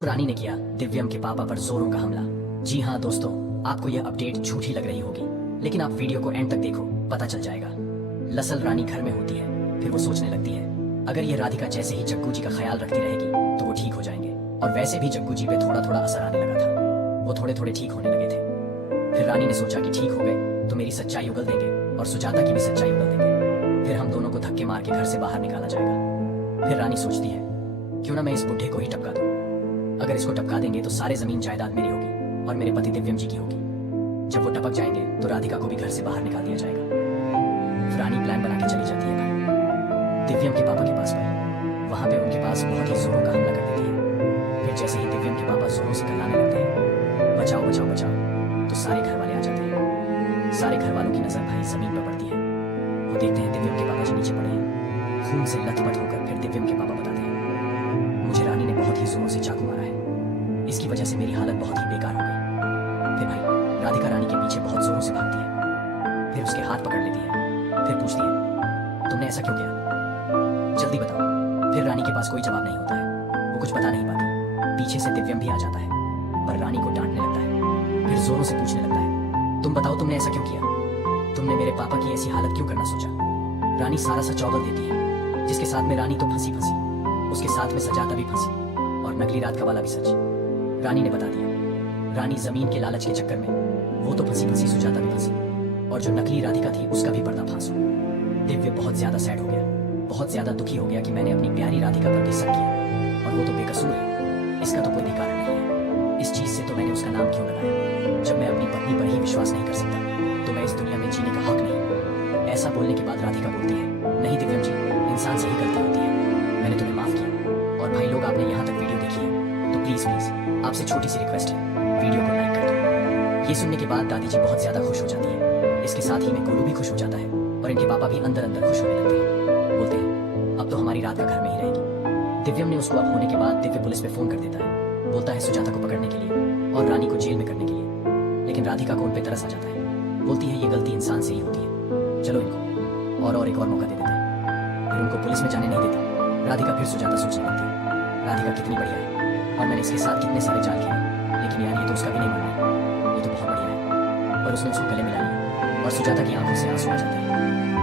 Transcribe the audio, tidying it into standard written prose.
रानी ने किया दिव्यम के पापा पर जोरों का हमला। जी हाँ दोस्तों, आपको यह अपडेट झूठी लग रही होगी, लेकिन आप वीडियो को एंड तक देखो, पता चल जाएगा। लसल रानी घर में होती है, फिर वो सोचने लगती है अगर ये राधिका जैसे ही जग्गू जी का ख्याल रखती रहेगी तो वो ठीक हो जाएंगे। और वैसे भी जग्गू जी पे थोड़ा थोड़ा असर आने लगा था, वो थोड़े थोड़े ठीक होने लगे थे। फिर रानी ने सोचा कि ठीक हो गए तो मेरी सच्चाई उगल देंगे और सुजाता की भी सच्चाई उगल देंगे, फिर हम दोनों को धक्के मार के घर से बाहर निकाला जाएगा। फिर रानी सोचती है क्यों ना मैं इस बुढ़े को ही टपका दूं। अगर इसको टपका देंगे तो सारे जमीन जायदाद मेरी होगी और मेरे पति दिव्यम जी की होगी। जब वो टपक जाएंगे तो राधिका को भी घर से बाहर निकाल दिया जाएगा। फिर रानी प्लान बना के चली जाती है भाई दिव्यम के पापा के पास पर। वहां पे उनके पास बहुत ही जोरों का हमला कर देती है। फिर जैसे ही दिव्यम के पापा जोरों से चिल्लाने लगते हैं बचाओ बचाओ बचाओ, तो सारे घर वाले आ जाते हैं। सारे घर वालों की नजर भाई जमीन पर पड़ती है। वो देखते हैं दिव्यम के पापा जी नीचे पड़े हैं, खून से लथपथ होकर। फिर दिव्यम के पापा बताते हैं मुझे रानी ने बहुत ही जोरों से चाकू मारा है, इसकी वजह से मेरी हालत बहुत ही बेकार हो गई। फिर भाई राधिका रानी के पीछे बहुत जोरों से भागती है, फिर उसके हाथ पकड़ लेती है, फिर पूछती है तुमने ऐसा क्यों किया, जल्दी बताओ। फिर रानी के पास कोई जवाब नहीं होता है, वो कुछ बता नहीं पाती। पीछे से दिव्यम भी आ जाता है पर रानी को डांटने लगता है, फिर जोरों से पूछने लगता है तुम बताओ तुमने ऐसा क्यों किया, तुमने मेरे पापा की ऐसी हालत क्यों करना सोचा। रानी सारा सच चौगल देती है, जिसके साथ में रानी तो फंसी फंसी, उसके साथ में सजाता भी फंसी और नकली रात का वाला भी सच। रानी ने बता दिया रानी जमीन के लालच के चक्कर में वो तो फंसी फंसी, सुजाता भी फंसी, और जो नकली राधिका थी उसका भी पर्दाफाश हो। दिव्य बहुत ज्यादा सैड हो गया, बहुत ज्यादा दुखी हो गया कि मैंने अपनी प्यारी राधिका पर भी शक किया और वो तो बेकसूर है, इसका तो कोई भी कारण नहीं है। इस चीज से तो मैंने उसका नाम क्यों लगाया, जब मैं अपनी पत्नी पर ही विश्वास नहीं कर सकता तो मैं इस दुनिया में जीने का हक नहीं। ऐसा बोलने के बाद राधिका बोलती है नहीं दिव्यम जी, इंसान से ही गलती होती है, मैंने तुम्हें माफ किया। और भाई लोग आपने यहाँ तक वीडियो देखी है तो प्लीज प्लीज आपसे छोटी सी रिक्वेस्ट है, वीडियो को लाइक कर दो। ये सुनने के बाद दादी जी बहुत ज्यादा खुश हो जाती है, इसके साथ ही में गोलू भी खुश हो जाता है और इनके पापा भी अंदर अंदर खुश होने लगते हैं। बोलते हैं अब तो हमारी रात का घर में ही रहेगी। दिव्यम ने उसको अब होने के बाद दिव्य पुलिस पे फोन कर देता है, बोलता है सुजाता को पकड़ने के लिए और रानी को जेल में करने के लिए। लेकिन राधिका को उन पे तरस आ जाता है, बोलती है ये गलती इंसान से ही होती है, चलो इनको और एक और मौका दे देते हैं। फिर उनको पुलिस में जाने नहीं देता। राधिका फिर सुजाता सोचने लगती है राधिका कितनी बढ़िया है और मैंने इसके साथ कितने सारे जाल खेले, लेकिन यार ये तो उसका भी नहीं मरना है, ये तो बहुत बढ़िया है। और उसने उसको गले मिला लिया और सुजाता की आंखों से आंसू आ जाते हैं।